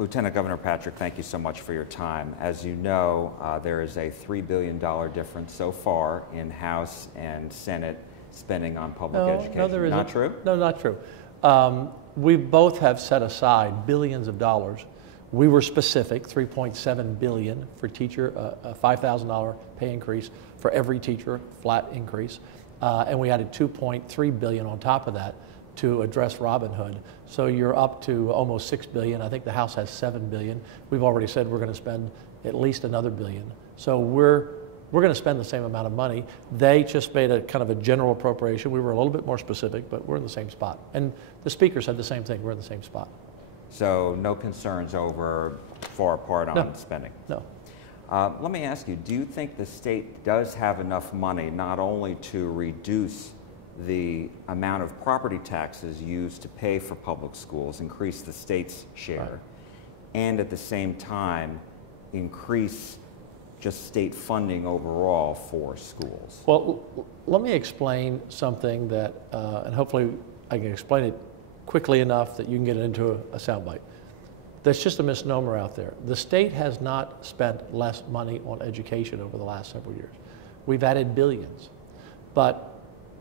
Lieutenant Governor Patrick, thank you so much for your time. As you know, there is a $3 billion difference so far in House and Senate spending on public education. No, there isn't. Not true? No, not true. We both have set aside billions of dollars. We were specific, $3.7 billion for teacher, a $5,000 pay increase for every teacher, flat increase. And we added $2.3 billion on top of that to address Robin Hood. So you're up to almost $6 billion. I think the House has $7 billion. We've already said we're going to spend at least another $1 billion. So we're going to spend the same amount of money. They just made a kind of a general appropriation. We were a little bit more specific, but we're in the same spot. And the Speaker said the same thing. We're in the same spot. So no concerns over far apart on spending? No. Let me ask you, do you think the state does have enough money not only to reduce the amount of property taxes used to pay for public schools, increase the state's share, and at the same time increase just state funding overall for schools? Well, let me explain something that, and hopefully I can explain it quickly enough that you can get it into a soundbite. That's just a misnomer out there. The state has not spent less money on education over the last several years. We've added billions, but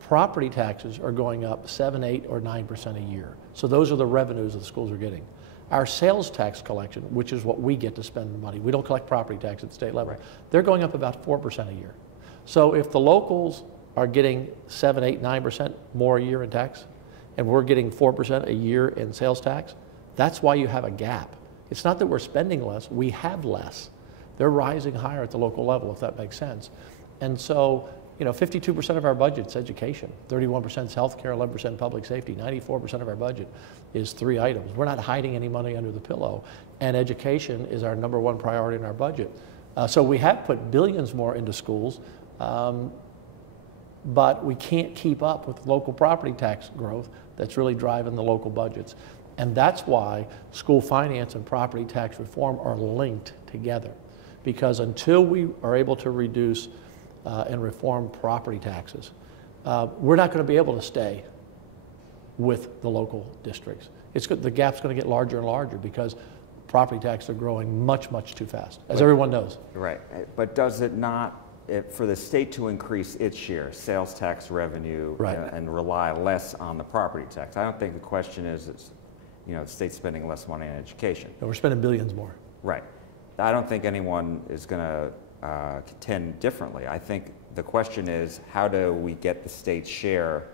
property taxes are going up 7, 8, or 9% a year. So those are the revenues that the schools are getting. Our sales tax collection, which is what we get to spend the money, we don't collect property tax at the state level, they're going up about 4% a year. So if the locals are getting 7, 8, 9% more a year in tax, and we're getting 4% a year in sales tax, that's why you have a gap. It's not that we're spending less, we have less. They're rising higher at the local level, if that makes sense. And so, you know, 52% of our budget's education, 31% is healthcare, 11% public safety, 94% of our budget is 3 items. We're not hiding any money under the pillow, and education is our #1 priority in our budget. So we have put billions more into schools, but we can't keep up with local property tax growth that's really driving the local budgets. And that's why school finance and property tax reform are linked together. Because until we are able to reduce and reform property taxes, we're not going to be able to stay with the local districts. The gap's going to get larger and larger because property taxes are growing much, much too fast, as everyone knows. Right, but does it not, for the state to increase its share, sales tax revenue, and rely less on the property tax? I don't think the question is, you know, the state's spending less money on education. No, we're spending billions more. Right. I don't think anyone is going to contend differently. I think the question is, how do we get the state's share,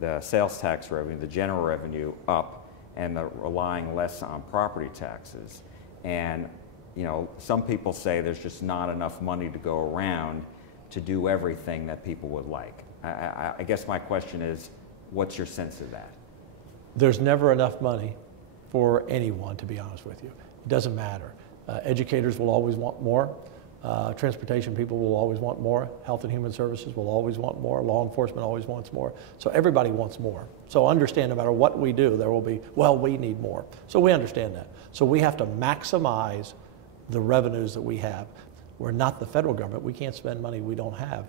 the sales tax revenue, the general revenue up, and relying less on property taxes? And, you know, some people say there's just not enough money to go around to do everything that people would like. I guess my question is, what's your sense of that? There's never enough money for anyone, to be honest with you. It doesn't matter. Educators will always want more. Transportation people will always want more. Health and Human Services will always want more. Law enforcement always wants more. So everybody wants more. So understand no matter what we do, there will be, well, we need more. So we understand that. So we have to maximize the revenues that we have. We're not the federal government. We can't spend money we don't have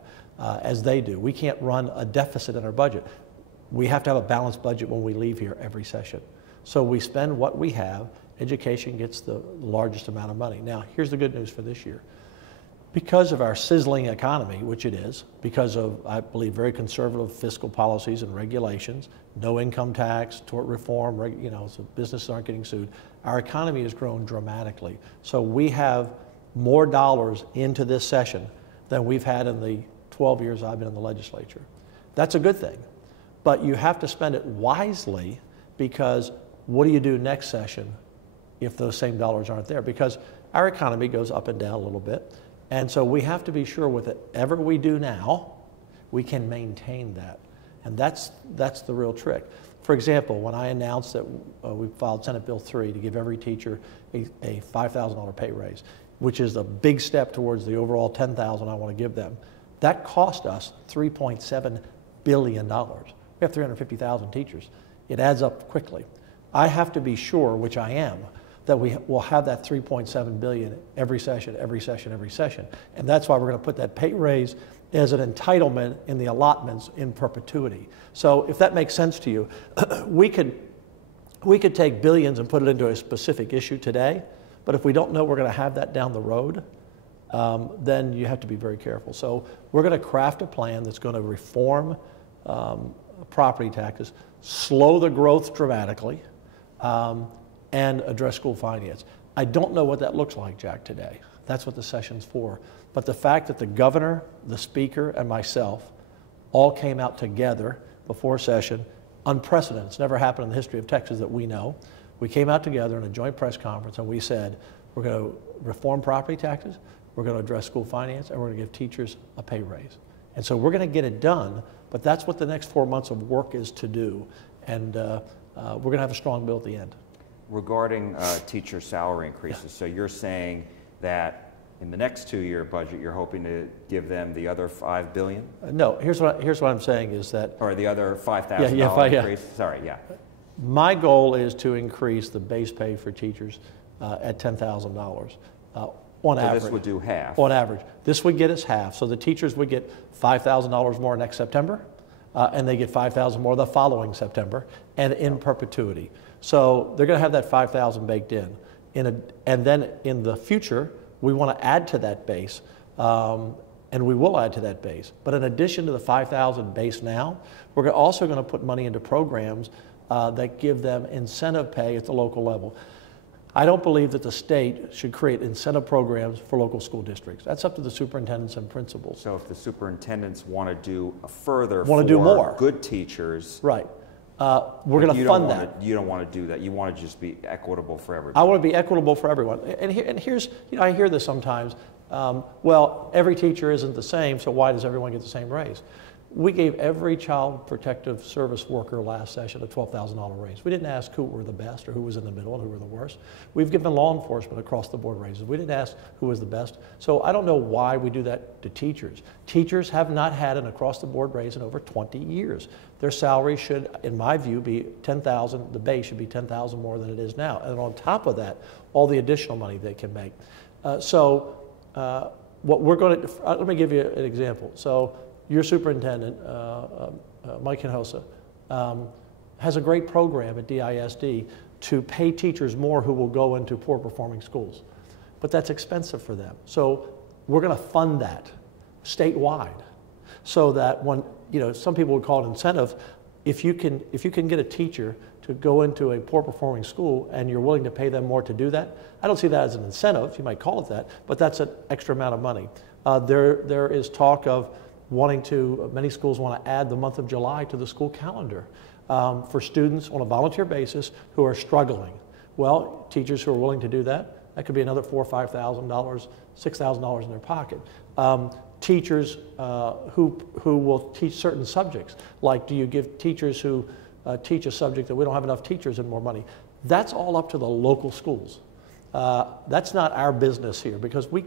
as they do. We can't run a deficit in our budget. We have to have a balanced budget when we leave here every session. So we spend what we have. Education gets the largest amount of money. Now, here's the good news for this year. Because of our sizzling economy, which it is, because of, I believe, very conservative fiscal policies and regulations, no income tax, tort reform, you know, so businesses aren't getting sued, our economy has grown dramatically. So we have more dollars into this session than we've had in the 12 years I've been in the legislature. That's a good thing. But you have to spend it wisely, because what do you do next session if those same dollars aren't there? Because our economy goes up and down a little bit. And so we have to be sure with whatever we do now, we can maintain that. And that's the real trick. For example, when I announced that we filed Senate Bill 3 to give every teacher a $5,000 pay raise, which is a big step towards the overall $10,000 I want to give them, that cost us $3.7 billion. We have 350,000 teachers. It adds up quickly. I have to be sure, which I am, that we will have that $3.7 billion every session, every session, every session. And that's why we're going to put that pay raise as an entitlement in the allotments in perpetuity. So if that makes sense to you, we could We could take billions and put it into a specific issue today, but if we don't know we're going to have that down the road, then you have to be very careful. So we're going to craft a plan that's going to reform property taxes, slow the growth dramatically, and address school finance. I don't know what that looks like, Jack, today. That's what the session's for. But the fact that the governor, the speaker, and myself all came out together before session, unprecedented. It's never happened in the history of Texas that we know. We came out together in a joint press conference and we said, we're going to reform property taxes, we're going to address school finance, and we're going to give teachers a pay raise. And so we're going to get it done, but that's what the next 4 months of work is to do. And we're going to have a strong bill at the end. Regarding teacher salary increases, so you're saying that in the next 2-year budget, you're hoping to give them the other $5 billion? No, here's what I'm saying is that... Or the other $5,000 increase? Sorry, yeah. My goal is to increase the base pay for teachers at $10,000 on average. So this would do half? On average. This would get us half. So the teachers would get $5,000 more next September, and they get $5,000 more the following September, and in perpetuity. So they're going to have that $5,000 baked in. And then in the future, we want to add to that base, and we will add to that base. But in addition to the $5,000 base now, we're also going to put money into programs that give them incentive pay at the local level. I don't believe that the state should create incentive programs for local school districts. That's up to the superintendents and principals. So if the superintendents want to do further do more. Good teachers, right? We're going to fund that. You don't want to do that. You want to just be equitable for everybody. I want to be equitable for everyone. And here's, I hear this sometimes. Well, every teacher isn't the same, so why does everyone get the same raise? We gave every child protective service worker last session a $12,000 raise. We didn't ask who were the best or who was in the middle and who were the worst. We've given law enforcement across the board raises. We didn't ask who was the best. So I don't know why we do that to teachers. Teachers have not had an across the board raise in over 20 years. Their salary should, in my view, be $10,000. The base should be $10,000 more than it is now. And on top of that, all the additional money they can make. What we're going to, let me give you an example. So your superintendent, Mike Hinojosa, has a great program at DISD to pay teachers more who will go into poor performing schools. But that's expensive for them. So we're going to fund that statewide so that when, some people would call it incentive, if you can get a teacher to go into a poor performing school and you're willing to pay them more to do that, I don't see that as an incentive, you might call it that, but that's an extra amount of money. There is talk of many schools want to add the month of July to the school calendar for students on a volunteer basis who are struggling. Well, teachers who are willing to do that, that could be another $4,000 or $5,000, $6,000 in their pocket. Teachers who will teach certain subjects, like do you give teachers who teach a subject that we don't have enough teachers and more money? That's all up to the local schools. That's not our business here because we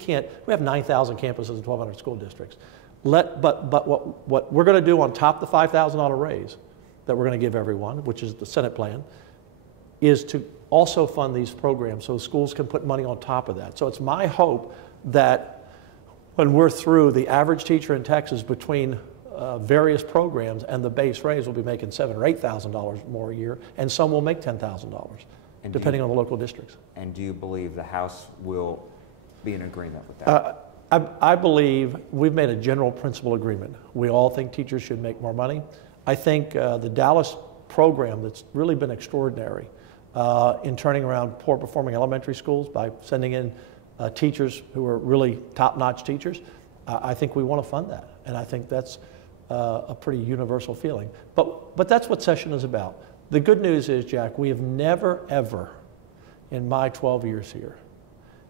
have 9,000 campuses and 1,200 school districts. But what we're going to do on top of the $5,000 raise that we're going to give everyone, which is the Senate plan, is to also fund these programs so schools can put money on top of that. So it's my hope that when we're through, the average teacher in Texas between various programs and the base raise will be making $7,000 or $8,000 more a year, and some will make $10,000, depending on the local districts. And do you believe the House will be in agreement with that? I believe we've made a general principle agreement. We all think teachers should make more money. I think the Dallas program that's really been extraordinary in turning around poor performing elementary schools by sending in teachers who are really top-notch teachers, I think we want to fund that. And I think that's a pretty universal feeling. But that's what session is about. The good news is, Jack, we have never, ever in my 12 years here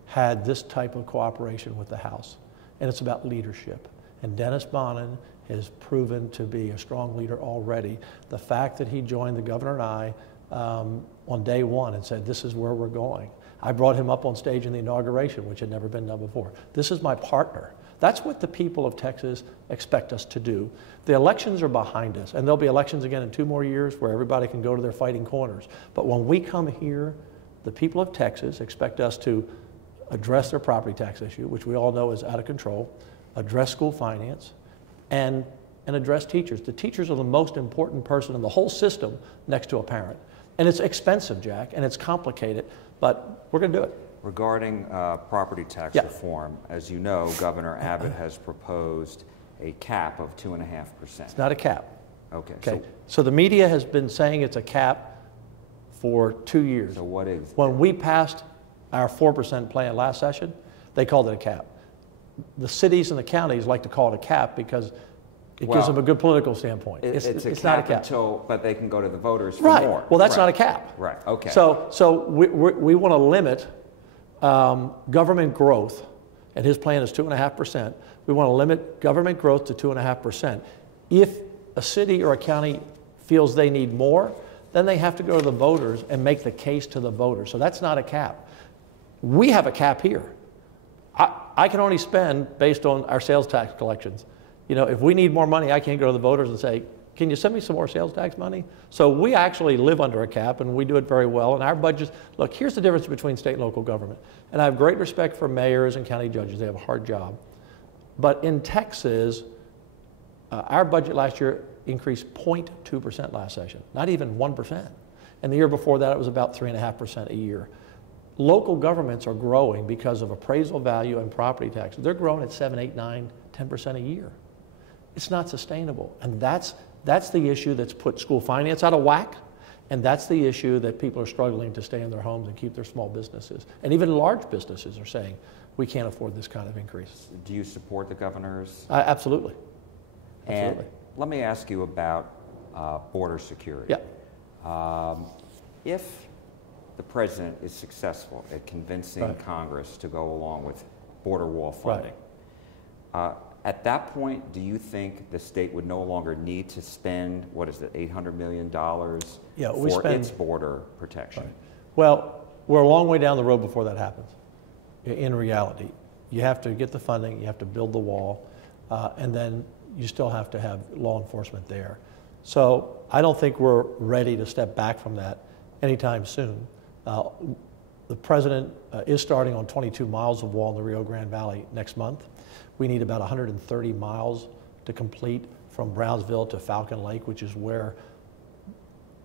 had this type of cooperation with the House. And it's about leadership. And Dennis Bonnen has proven to be a strong leader already. The fact that he joined the governor and I on day one and said, this is where we're going. I brought him up on stage in the inauguration, which had never been done before. This is my partner. That's what the people of Texas expect us to do. The elections are behind us, and there'll be elections again in 2 more years where everybody can go to their fighting corners. But when we come here, the people of Texas expect us to address their property tax issue, which we all know is out of control, address school finance, and address teachers. The teachers are the most important person in the whole system next to a parent. And it's expensive, Jack, and it's complicated, but we're going to do it. Regarding property tax Yeah. reform, as you know, Governor Abbott has proposed a cap of 2.5%. It's not a cap. Okay. Okay. So the media has been saying it's a cap for 2 years. So what is? When we passed our 4% plan last session, they called it a cap. The cities and the counties like to call it a cap because it gives them a good political standpoint. It's not a cap. until, but they can go to the voters for Right. more. Well, that's Right. not a cap. Right. Okay. So we want to limit government growth, and his plan is 2.5%. We want to limit government growth to 2.5%. If a city or a county feels they need more, then they have to go to the voters and make the case to the voters. So that's not a cap. We have a cap here. I can only spend based on our sales tax collections. You know, if we need more money, I can't go to the voters and say, can you send me some more sales tax money? So we actually live under a cap, and we do it very well. And our budgets, look, here's the difference between state and local government. And I have great respect for mayors and county judges. They have a hard job. But in Texas, our budget last year increased 0.2% last session, not even 1%. And the year before that, it was about 3.5% a year. Local governments are growing because of appraisal value and property taxes. They're growing at 7, 8, 9, 10% a year. It's not sustainable. And that's the issue that's put school finance out of whack. And that's the issue that people are struggling to stay in their homes and keep their small businesses. And even large businesses are saying, we can't afford this kind of increase. Do you support the governor's? Absolutely. And let me ask you about border security. Yeah. If the president is successful at convincing Congress to go along with border wall funding, at that point, do you think the state would no longer need to spend, what is it, $800 million for its border protection? Well, we're a long way down the road before that happens, in reality. You have to get the funding, you have to build the wall, and then you still have to have law enforcement there. So I don't think we're ready to step back from that anytime soon. The president is starting on 22 miles of wall in the Rio Grande Valley next month. We need about 130 miles to complete from Brownsville to Falcon Lake, which is where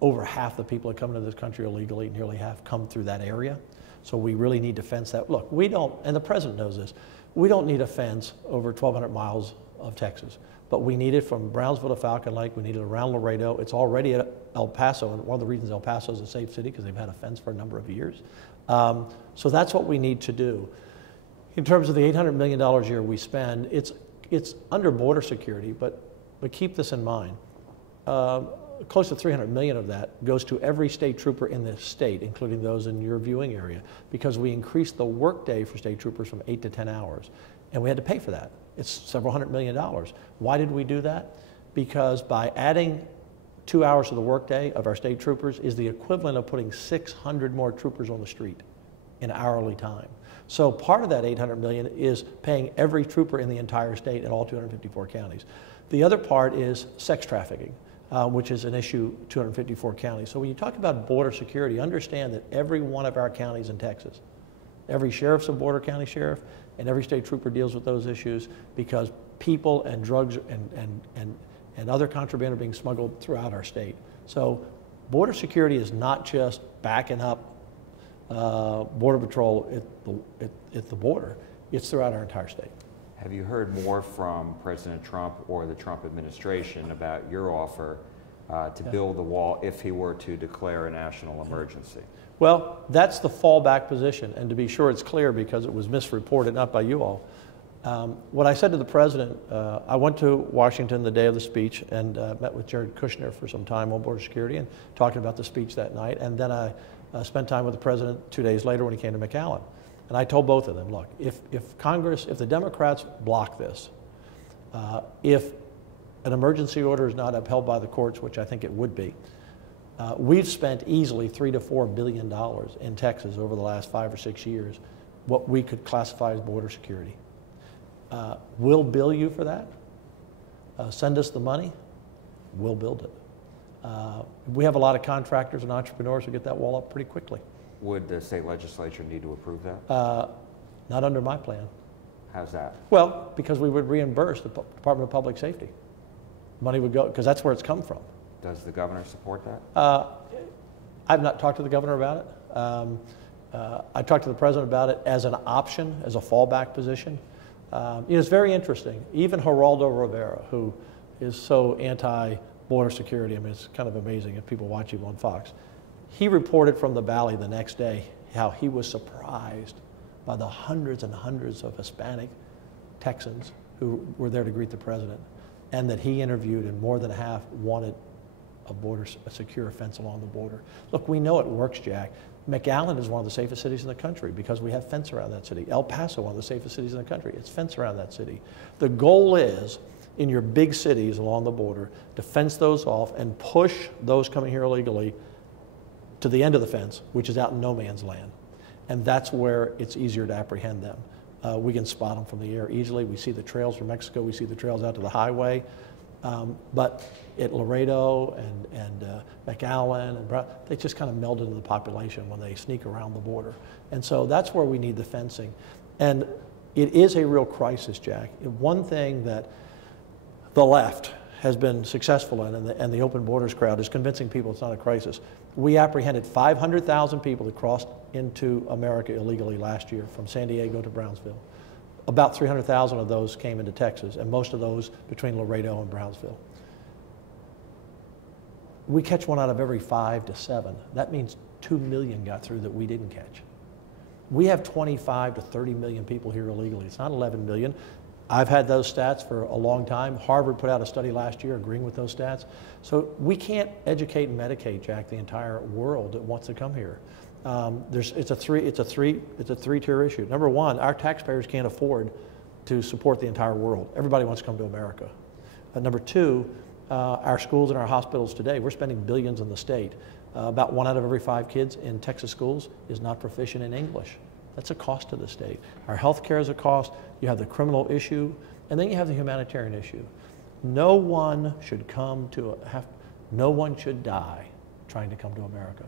over half the people that come into this country illegally, nearly half, come through that area. So we really need to fence that. Look, we don't, and the president knows this, we don't need a fence over 1,200 miles of Texas, but we need it from Brownsville to Falcon Lake. We need it around Laredo. It's already at El Paso, and one of the reasons El Paso is a safe city because they've had a fence for a number of years. So that's what we need to do. In terms of the $800 million a year we spend, it's under border security, but keep this in mind. Close to $300 million of that goes to every state trooper in this state, including those in your viewing area, because we increased the workday for state troopers from 8 to 10 hours, and we had to pay for that. It's several $100 million. Why did we do that? Because by adding 2 hours to the workday of our state troopers is the equivalent of putting 600 more troopers on the street in hourly time. So part of that $800 million is paying every trooper in the entire state in all 254 counties. The other part is sex trafficking, which is an issue 254 counties. So when you talk about border security, understand that every one of our counties in Texas, every sheriff's a border county sheriff, and every state trooper deals with those issues because people and drugs and other contraband are being smuggled throughout our state. So border security is not just backing up Border Patrol at the border. It's throughout our entire state. Have you heard more from President Trump or the Trump administration about your offer to build the wall if he were to declare a national emergency? Well, that's the fallback position, and to be sure it's clear because it was misreported, not by you all. What I said to the president, I went to Washington the day of the speech and met with Jared Kushner for some time on border security and talking about the speech that night, and then I spent time with the president 2 days later when he came to McAllen. And I told both of them, look, if the Democrats block this, if an emergency order is not upheld by the courts, which I think it would be, we've spent easily $3 to $4 billion in Texas over the last 5 or 6 years, what we could classify as border security. We'll bill you for that. Send us the money. We'll build it. We have a lot of contractors and entrepreneurs who get that wall up pretty quickly. Would the state legislature need to approve that? Not under my plan. How's that? Well, because we would reimburse the Department of Public Safety. Money would go, because that's where it's come from. Does the governor support that? I've not talked to the governor about it. I talked to the president about it as an option, as a fallback position. It's very interesting. Even Geraldo Rivera, who is so anti-border security, I mean, it's kind of amazing if people watch him on Fox. He reported from the Valley the next day how he was surprised by the hundreds and hundreds of Hispanic Texans who were there to greet the president, and that he interviewed, and more than half wanted a secure fence along the border. Look, we know it works, Jack. McAllen is one of the safest cities in the country because we have fence around that city. El Paso, one of the safest cities in the country, it's fence around that city. The goal is, in your big cities along the border, to fence those off and push those coming here illegally to the end of the fence, which is out in no man's land. And that's where it's easier to apprehend them. We can spot them from the air easily. We see the trails from Mexico. We see the trails out to the highway. But at Laredo and McAllen, and they just kind of meld into the population when they sneak around the border. And so that's where we need the fencing. And it is a real crisis, Jack. One thing that the left has been successful in, and the open borders crowd, is convincing people it's not a crisis. We apprehended 500,000 people that crossed into America illegally last year from San Diego to Brownsville. About 300,000 of those came into Texas, and most of those between Laredo and Brownsville. We catch one out of every 5 to 7. That means 2 million got through that we didn't catch. We have 25 to 30 million people here illegally. It's not 11 million. I've had those stats for a long time. Harvard put out a study last year agreeing with those stats. So we can't educate and medicate, Jack, the entire world that wants to come here. It's a three-tier issue. Number one, our taxpayers can't afford to support the entire world. Everybody wants to come to America. Number two, our schools and our hospitals today, we're spending billions in the state. About 1 out of every 5 kids in Texas schools is not proficient in English. That's a cost to the state. Our health care is a cost. You have the criminal issue, and then you have the humanitarian issue. No one should no one should die trying to come to America.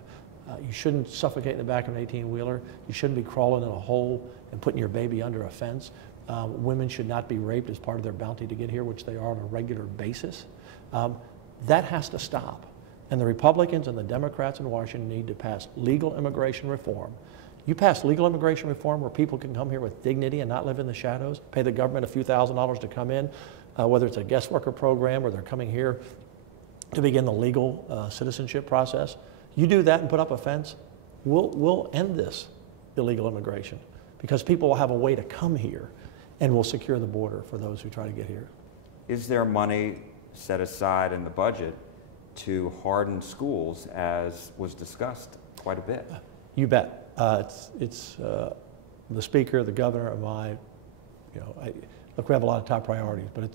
You shouldn't suffocate in the back of an 18-wheeler. You shouldn't be crawling in a hole and putting your baby under a fence. Women should not be raped as part of their bounty to get here, which they are on a regular basis. That has to stop. And the Republicans and the Democrats in Washington need to pass legal immigration reform. You pass legal immigration reform where people can come here with dignity and not live in the shadows, pay the government a few $1,000s to come in, whether it's a guest worker program or they're coming here to begin the legal citizenship process. You do that and put up a fence, we'll end this illegal immigration because people will have a way to come here, and we'll secure the border for those who try to get here. Is there money set aside in the budget to harden schools, as was discussed quite a bit? You bet. It's the speaker, the governor, and look, we have a lot of top priorities, but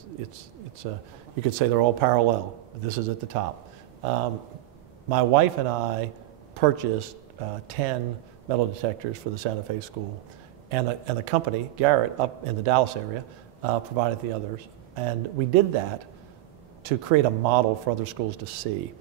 you could say they're all parallel. This is at the top. My wife and I purchased 10 metal detectors for the Santa Fe school, and the company, Garrett, up in the Dallas area, provided the others. And we did that to create a model for other schools to see.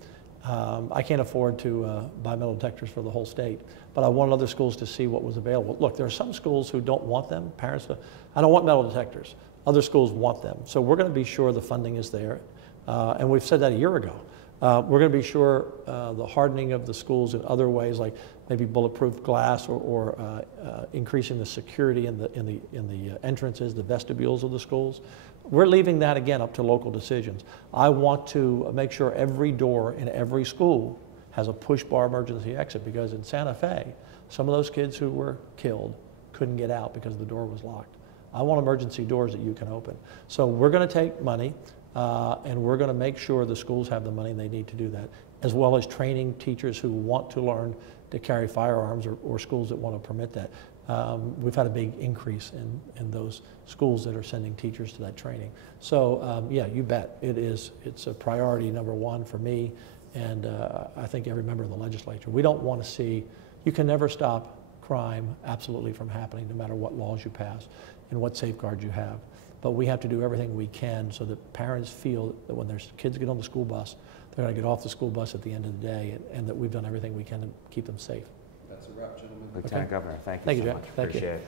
I can't afford to buy metal detectors for the whole state, but I wanted other schools to see what was available. Look, there are some schools who don't want them. Parents, I don't want metal detectors. Other schools want them. So we're going to be sure the funding is there. And we've said that a year ago. We're going to be sure the hardening of the schools in other ways, like maybe bulletproof glass or increasing the security in the entrances, the vestibules of the schools. We're leaving that, again, up to local decisions. I want to make sure every door in every school has a push bar emergency exit, because in Santa Fe, some of those kids who were killed couldn't get out because the door was locked. I want emergency doors that you can open. So we're going to take money and we're going to make sure the schools have the money they need to do that, as well as training teachers who want to learn to carry firearms, or schools that want to permit that. We've had a big increase in those schools that are sending teachers to that training. So yeah, you bet. It's a priority number one for me, and I think every member of the legislature. We don't want to see, you can never stop crime absolutely from happening, no matter what laws you pass and what safeguards you have. But we have to do everything we can so that parents feel that when their kids get on the school bus, they're going to get off the school bus at the end of the day, and that we've done everything we can to keep them safe. That's a wrap, gentlemen. Lieutenant Governor, thank you Thank so you, Jack. much. Thank you. Appreciate it.